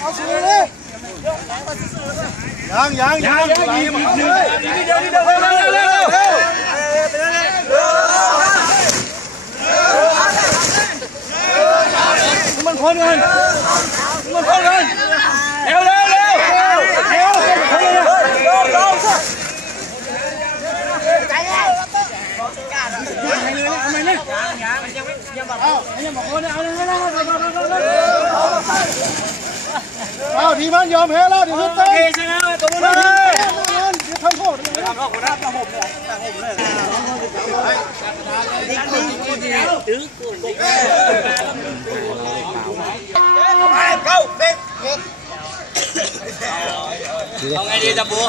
เอาสูงเลยยังเดี๋ยวมันพ้นกันเร็วเอาทีมันยอมแพ้แล้วดิสุดเต้ชนะตัวนู้นเลยเดี๋ยวทำโทษทำโทษคนนั้นทำผมเลยเข้าเด็กเอาไงดีจับบัว